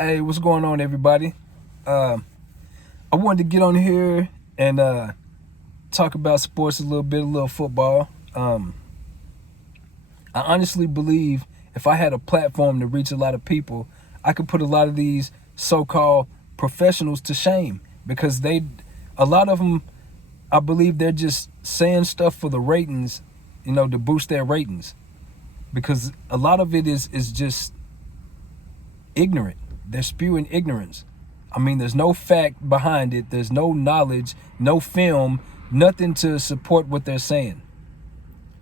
Hey, what's going on, everybody? I wanted to get on here and talk about sports a little bit, a little football. I honestly believe if I had a platform to reach a lot of people, I could put a lot of these so-called professionals to shame because a lot of them, I believe they're just saying stuff for the ratings, to boost their ratings. Because a lot of it is just ignorant. They're spewing ignorance. I mean, there's no fact behind it. There's no knowledge, no film, nothing to support what they're saying.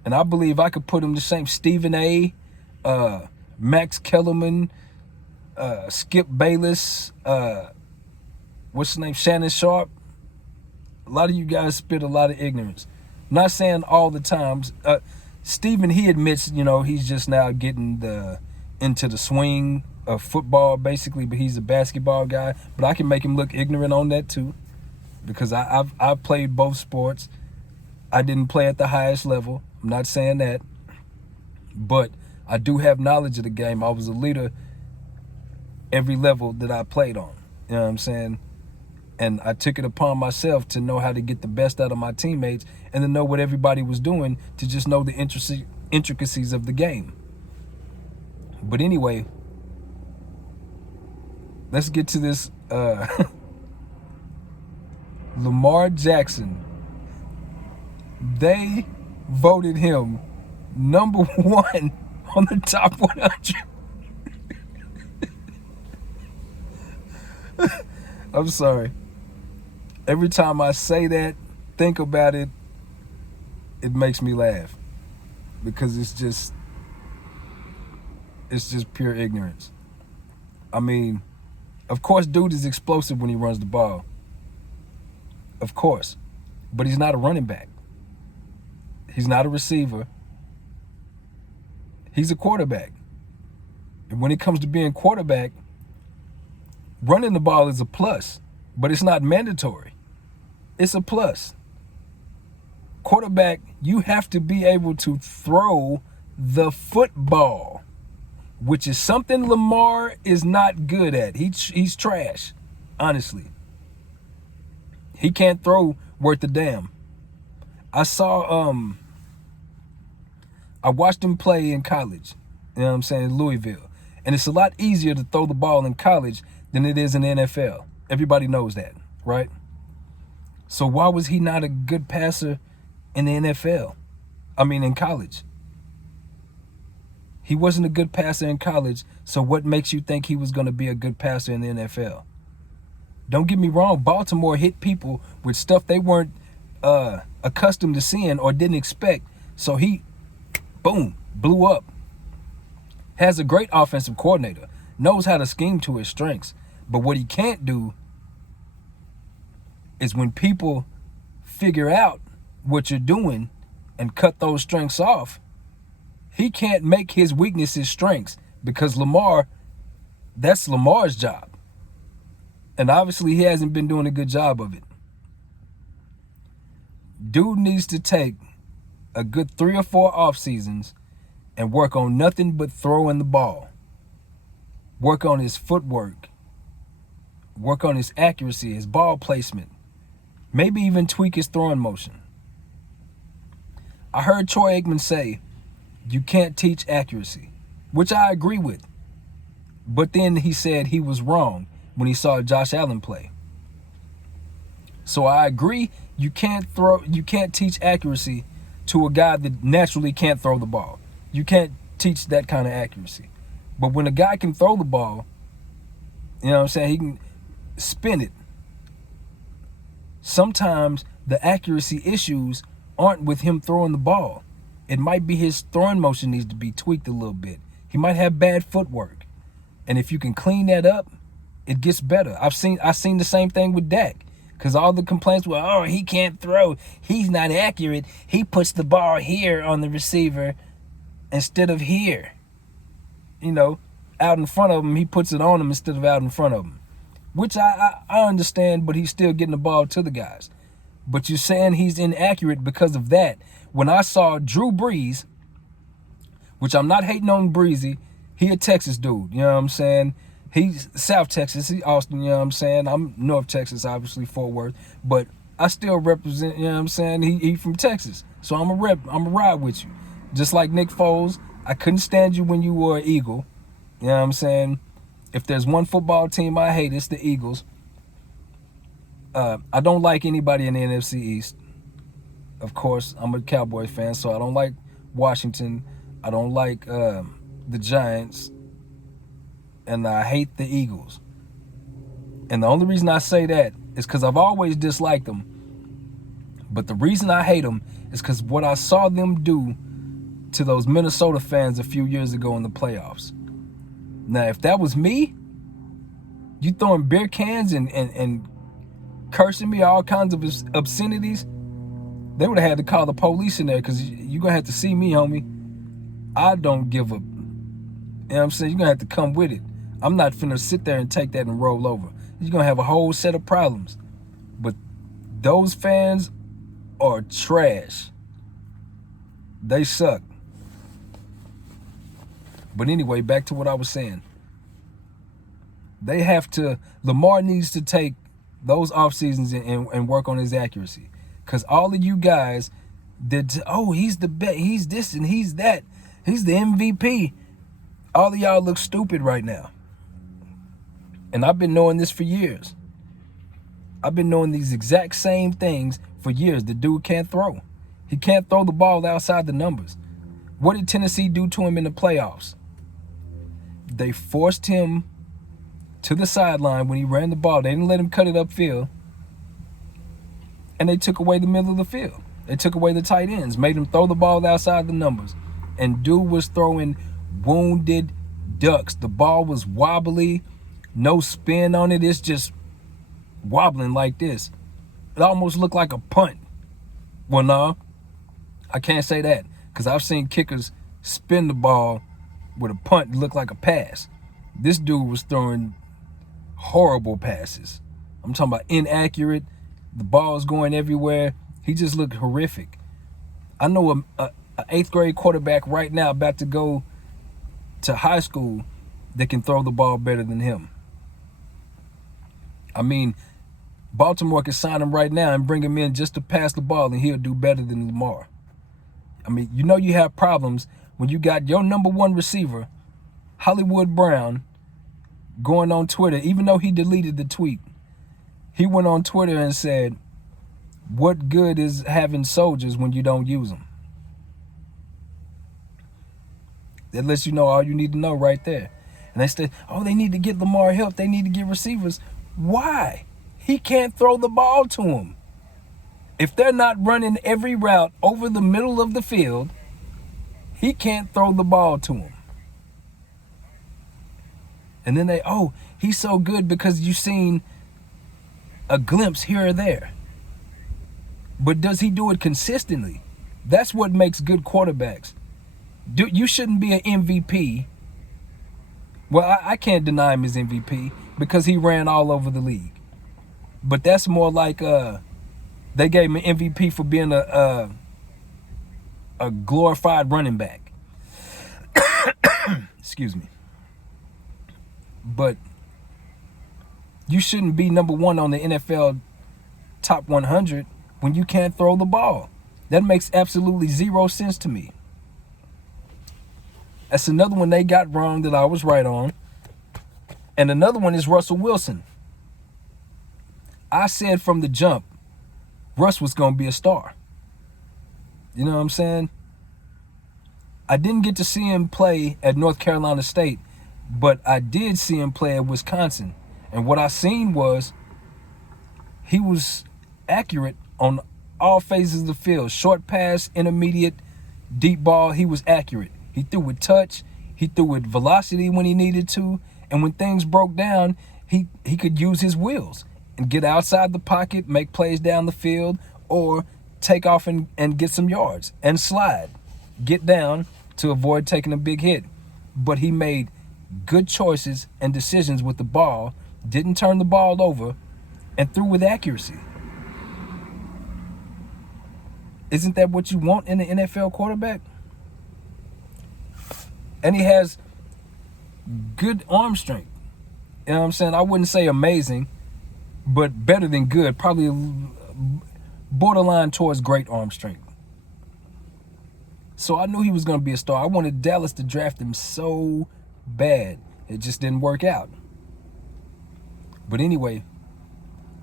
And I believe I could put them the same. Stephen A., Max Kellerman, Skip Bayless, what's his name, Shannon Sharp. A lot of you guys spit a lot of ignorance. Not saying all the times. Stephen, he admits, he's just now getting into the swing of football, basically, but he's a basketball guy. But I can make him look ignorant on that too, because I've played both sports. I didn't play at the highest level. I'm not saying that, but I do have knowledge of the game. I was a leader every level that I played on. You know what I'm saying? And I took it upon myself to know how to get the best out of my teammates and to know what everybody was doing, to just know the intricacies of the game. But anyway, let's get to this. Lamar Jackson. They voted him number one on the top 100. I'm sorry. Every time I say that, think about it, it makes me laugh. Because it's just pure ignorance. I mean, of course, dude is explosive when he runs the ball. Of course. But he's not a running back. He's not a receiver. He's a quarterback. And when it comes to being quarterback, running the ball is a plus, but it's not mandatory. It's a plus. Quarterback, you have to be able to throw the football, which is something Lamar is not good at. He's trash, honestly. He can't throw worth a damn. I watched him play in college, Louisville. And it's a lot easier to throw the ball in college than it is in the NFL. Everybody knows that, right? So why was he not a good passer in the NFL? In college. He wasn't a good passer in college, so what makes you think he was going to be a good passer in the NFL? Don't get me wrong, Baltimore hit people with stuff they weren't accustomed to seeing or didn't expect. So he, boom, blew up. Has a great offensive coordinator, knows how to scheme to his strengths. But what he can't do is when people figure out what you're doing and cut those strengths off, he can't make his weaknesses strengths, because Lamar, that's Lamar's job. And obviously he hasn't been doing a good job of it. Dude needs to take a good 3 or 4 off seasons and work on nothing but throwing the ball. Work on his footwork. Work on his accuracy, his ball placement. Maybe even tweak his throwing motion. I heard Troy Aikman say, you can't teach accuracy, which I agree with. But then he said he was wrong when he saw Josh Allen play. So I agree, you can't teach accuracy to a guy that naturally can't throw the ball. You can't teach that kind of accuracy. But when a guy can throw the ball, he can spin it. Sometimes the accuracy issues aren't with him throwing the ball. It might be his throwing motion needs to be tweaked a little bit. He might have bad footwork. And if you can clean that up, it gets better. I've seen the same thing with Dak. Because all the complaints were, he can't throw. He's not accurate. He puts the ball here on the receiver instead of here. Out in front of him, he puts it on him instead of out in front of him. Which I understand, but he's still getting the ball to the guys. But you're saying he's inaccurate because of that. When I saw Drew Brees, which I'm not hating on Breezy, he a Texas dude, you know what I'm saying? He's South Texas, he Austin, you know what I'm saying? I'm North Texas, obviously, Fort Worth. But I still represent, you know what I'm saying? He from Texas. So I'm a ride with you. Just like Nick Foles, I couldn't stand you when you were an Eagle. You know what I'm saying? If there's one football team I hate, it's the Eagles. I don't like anybody in the NFC East. Of course, I'm a Cowboy fan, so I don't like Washington. I don't like the Giants. And I hate the Eagles. And the only reason I say that is because I've always disliked them. But the reason I hate them is because what I saw them do to those Minnesota fans a few years ago in the playoffs. Now, if that was me, you throwing beer cans and cursing me, all kinds of obscenities, they would have had to call the police in there, because you're going to have to see me, homie. I don't give a... You know what I'm saying? You're going to have to come with it. I'm not finna sit there and take that and roll over. You're going to have a whole set of problems. But those fans are trash. They suck. But anyway, back to what I was saying. They have to... Lamar needs to take those off seasons and work on his accuracy. Because all of you guys that, oh, he's the best, he's this and he's that, he's the MVP. All of y'all look stupid right now. And I've been knowing this for years. I've been knowing these exact same things for years. The dude can't throw. He can't throw the ball outside the numbers. What did Tennessee do to him in the playoffs? They forced him to the sideline when he ran the ball. They didn't let him cut it upfield. And they took away the middle of the field. They took away the tight ends, made him throw the ball outside the numbers. And dude was throwing wounded ducks. The ball was wobbly, no spin on it. It's just wobbling like this. It almost looked like a punt. Well, no, I can't say that, because I've seen kickers spin the ball with a punt look like a pass. This dude was throwing horrible passes. I'm talking about inaccurate. The ball's going everywhere. He just looked horrific. I know a 8th grade quarterback right now about to go to high school that can throw the ball better than him. I mean, Baltimore can sign him right now and bring him in just to pass the ball, and he'll do better than Lamar. I mean, you know you have problems when you got your number one receiver, Hollywood Brown, going on Twitter. Even though he deleted the tweet, he went on Twitter and said, "What good is having soldiers when you don't use them?" That lets you know all you need to know right there. And they said, oh, they need to get Lamar help. They need to get receivers. Why? He can't throw the ball to him. If they're not running every route over the middle of the field, he can't throw the ball to him. And then he's so good because you've seen a glimpse here or there. But does he do it consistently? That's what makes good quarterbacks. You shouldn't be an MVP. Well, I can't deny him his MVP because he ran all over the league. But that's more like they gave him an MVP for being a glorified running back. Excuse me. But you shouldn't be number one on the NFL top 100 when you can't throw the ball. That makes absolutely zero sense to me. That's another one they got wrong that I was right on. And another one is Russell Wilson. I said from the jump, Russ was going to be a star. You know what I'm saying? I didn't get to see him play at North Carolina State, but I did see him play at Wisconsin. And what I seen was he was accurate on all phases of the field. Short pass, intermediate, deep ball, he was accurate. He threw with touch. He threw with velocity when he needed to. And when things broke down, he could use his wheels and get outside the pocket, make plays down the field, or take off and get some yards and slide. Get down to avoid taking a big hit. But he made good choices and decisions with the ball, didn't turn the ball over, and threw with accuracy. Isn't that what you want in an NFL quarterback? And he has good arm strength. You know what I'm saying? I wouldn't say amazing, but better than good. Probably borderline towards great arm strength. So I knew he was going to be a star. I wanted Dallas to draft him so bad. It just didn't work out. But anyway,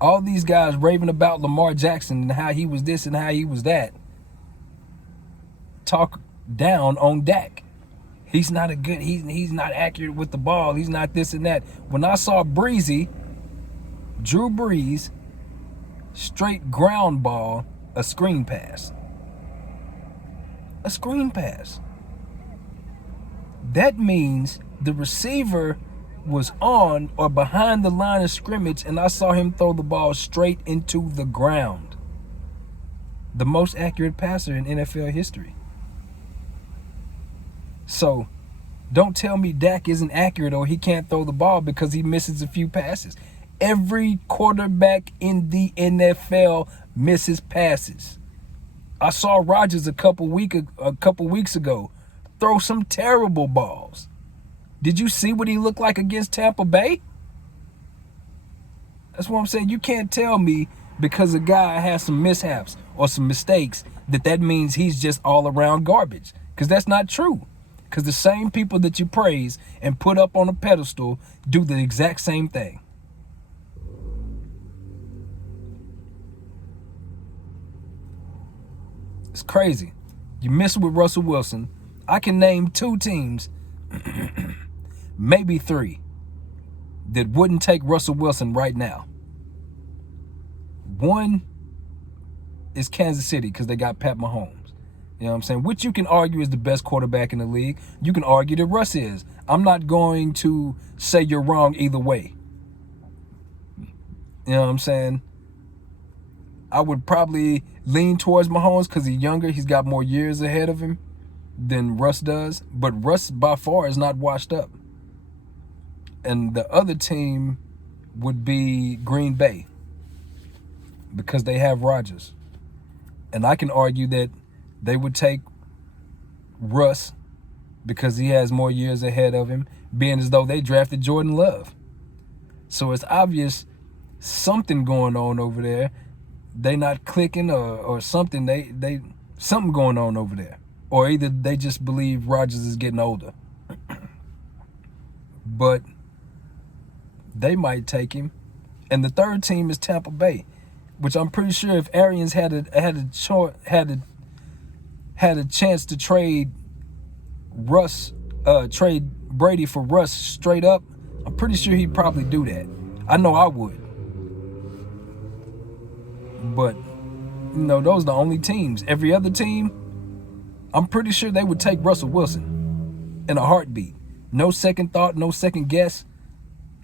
all these guys raving about Lamar Jackson and how he was this and how he was that talk down on Dak. He's not a good, he's not accurate with the ball. He's not this and that. When I saw Drew Brees, straight ground ball, a screen pass. A screen pass. That means the receiver was on or behind the line of scrimmage, and I saw him throw the ball straight into the ground. The most accurate passer in NFL history. So, don't tell me Dak isn't accurate or he can't throw the ball because he misses a few passes. Every quarterback in the NFL misses passes. I saw Rodgers a couple weeks ago throw some terrible balls. Did you see what he looked like against Tampa Bay? That's what I'm saying. You can't tell me because a guy has some mishaps or some mistakes that means he's just all around garbage. Because that's not true. Because the same people that you praise and put up on a pedestal do the exact same thing. It's crazy. You mess with Russell Wilson. I can name 2 teams, maybe 3, that wouldn't take Russell Wilson right now. One is Kansas City because they got Pat Mahomes. You know what I'm saying? Which you can argue is the best quarterback in the league. You can argue that Russ is. I'm not going to say you're wrong either way. You know what I'm saying? I would probably lean towards Mahomes because he's younger. He's got more years ahead of him than Russ does. But Russ, by far, is not washed up. And the other team would be Green Bay because they have Rodgers. And I can argue that they would take Russ because he has more years ahead of him, being as though they drafted Jordan Love. So it's obvious something going on over there. They not clicking or something. They something going on over there. Or either they just believe Rodgers is getting older. But they might take him. And the third team is Tampa Bay, which I'm pretty sure if Arians had a chance to trade Brady for Russ straight up, I'm pretty sure he'd probably do that. I know I would. But, those are the only teams. Every other team, I'm pretty sure they would take Russell Wilson in a heartbeat. No second thought, no second guess.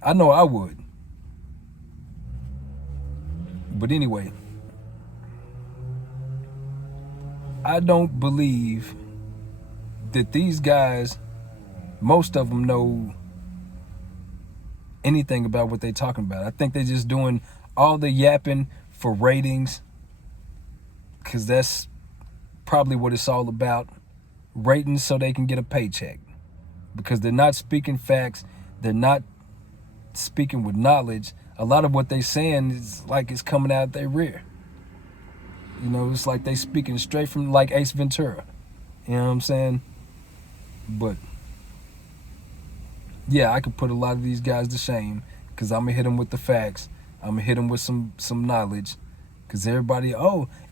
I know I would. But anyway, I don't believe that these guys, most of them, know anything about what they're talking about. I think they're just doing all the yapping for ratings, because that's probably what it's all about. Ratings so they can get a paycheck, because they're not speaking facts. They're not speaking with knowledge. A lot of what they're saying is like it's coming out their rear. It's like they speaking straight from like Ace Ventura. You know what I'm saying? But yeah, I could put a lot of these guys to shame because I'm going to hit them with the facts. I'm going to hit them with some knowledge because everybody,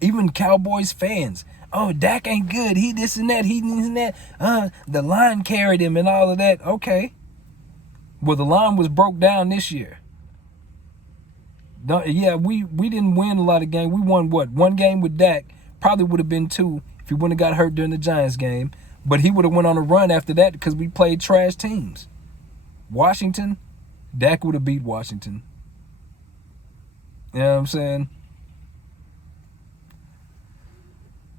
even Cowboys fans, Dak ain't good. He this and that, he this and that. The line carried him and all of that. Okay. Well, the line was broke down this year. Yeah, we didn't win a lot of games. We won what? 1 game with Dak. Probably would have been 2 if he wouldn't have got hurt during the Giants game. But he would have went on a run after that because we played trash teams. Washington, Dak would have beat Washington. You know what I'm saying?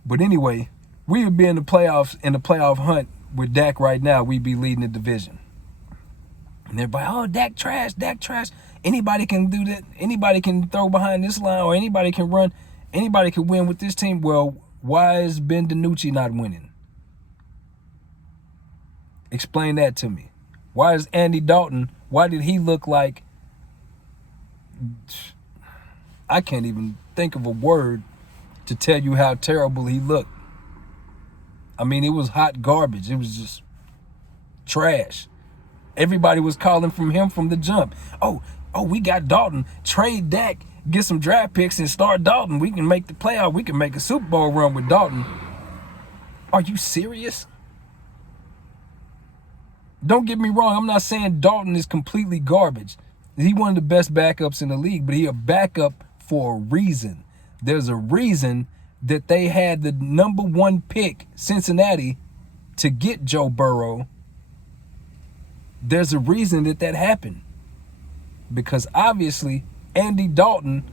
But anyway, we would be in the playoffs, in the playoff hunt with Dak right now. We'd be leading the division. And everybody, Dak trash, Dak trash. Anybody can do that. Anybody can throw behind this line, or anybody can run. Anybody can win with this team. Well, why is Ben DiNucci not winning? Explain that to me. Why is Andy Dalton Why did he look like, I can't even think of a word to tell you how terrible he looked. I mean, it was hot garbage. It was just trash. Everybody was calling from him from the jump. Oh, we got Dalton. Trade Dak, get some draft picks and start Dalton. We can make the playoff. We can make a Super Bowl run with Dalton. Are you serious? Don't get me wrong. I'm not saying Dalton is completely garbage. He's one of the best backups in the league, but he a backup for a reason. There's a reason that they had the number 1 pick, Cincinnati, to get Joe Burrow. There's a reason that happened. Because obviously Andy Dalton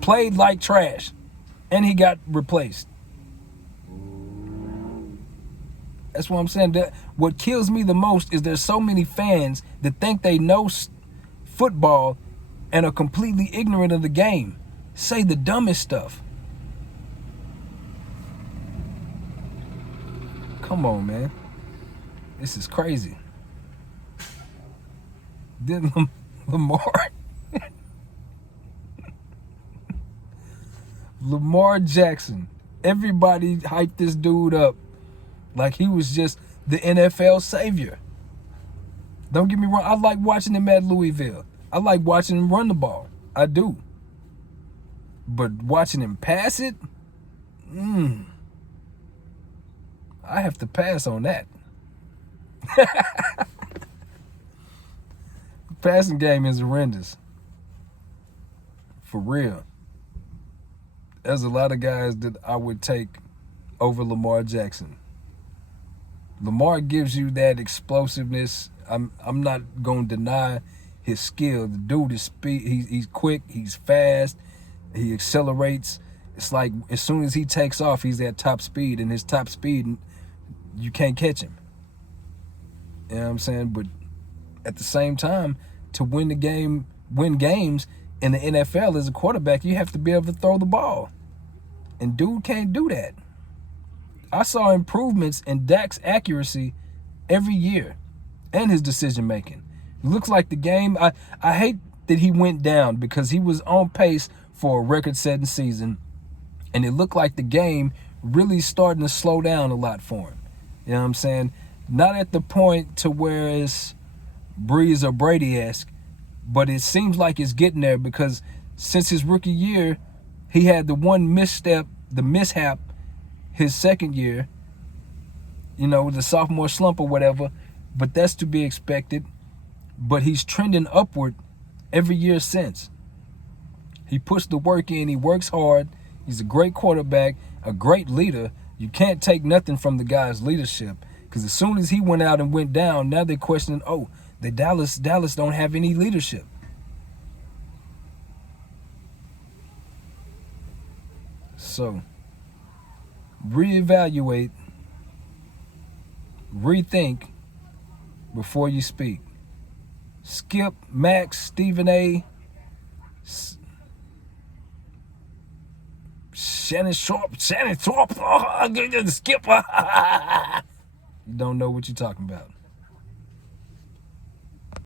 played like trash and he got replaced. That's what I'm saying. That what kills me the most is there's so many fans that think they know football and are completely ignorant of the game. Say the dumbest stuff. Come on, man. This is crazy. Then Lamar Jackson. Everybody hyped this dude up like he was just the NFL savior. Don't get me wrong. I like watching him at Louisville. I like watching him run the ball. I do. But watching him pass it, I have to pass on that. The passing game is horrendous. For real. There's a lot of guys that I would take over Lamar Jackson. Lamar gives you that explosiveness. I'm not going to deny his skill. The dude is speed. He's quick. He's fast. He accelerates. It's like as soon as he takes off, he's at top speed. And his top speed, you can't catch him. You know what I'm saying? But at the same time, to win games in the NFL as a quarterback, you have to be able to throw the ball. And dude can't do that. I saw improvements in Dak's accuracy every year and his decision making. It looks like the game, I hate that he went down because he was on pace for a record-setting season, and it looked like the game really starting to slow down a lot for him. You know what I'm saying? Not at the point to where it's Breeze or Brady-esque, but it seems like it's getting there because since his rookie year, he had the one mishap his second year, the sophomore slump or whatever, but that's to be expected. But he's trending upward every year since. He puts the work in. He works hard. He's a great quarterback, a great leader. You can't take nothing from the guy's leadership because as soon as he went out and went down, now they're questioning, the Dallas don't have any leadership. So, reevaluate, rethink before you speak. Skip, Max, Stephen A, Shannon Sharp, Skip. You don't know what you're talking about.